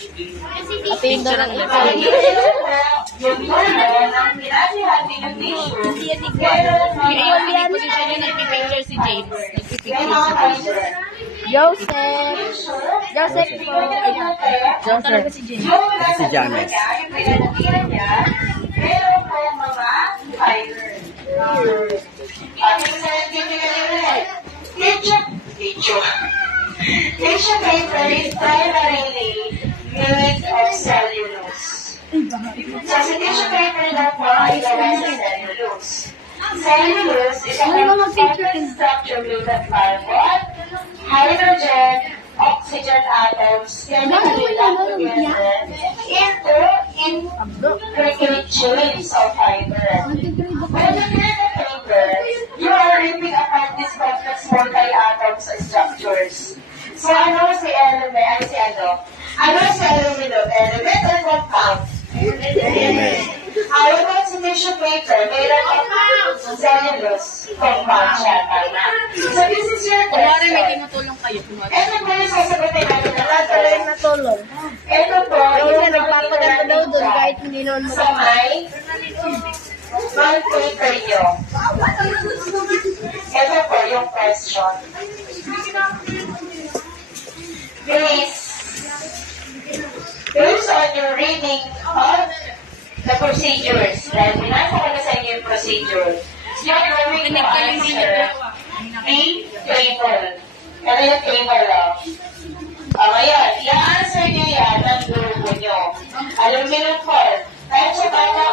Picture ang Yung dulo ng pinasihabi ng tissue. Yung position niya nagpipicture si James. Nagpipicture si James. Joseph. Joseph po. Ang talaga si James. Si James. Meron po mga fiber. Tissue paper is primarily made of cellulose. So, sa tissue paper na po ay gawa sa cellulose. Cellulose is a composite structure made of carbon, hydrogen, oxygen atoms chemically locked together into intricate chains of fiber. When you create a paper, you are ripping apart these complex multi-atoms structures. So, ano si element? Ay, si ano? Ano si aluminum? Element or compound? How about sa tissue paper? Mayroon of cellulose compound siya. Tama. So, this is your Kunwari may question. tinutulong kayo. Ito po yung sasagutin natin na Tuloy na tulong. Ito po Kasi yung nagpapaganda daw doon kahit hindi naman sa may bond paper nyo. Ito po yung question. Please, based on your reading of the procedures, dahil binasa ko na sa inyo yung procedure, you're going to answer the table. Ito yung table lang. Ngayon, i-answer nyo yan ng grupo nyo. Aluminum core. Kahit sa bata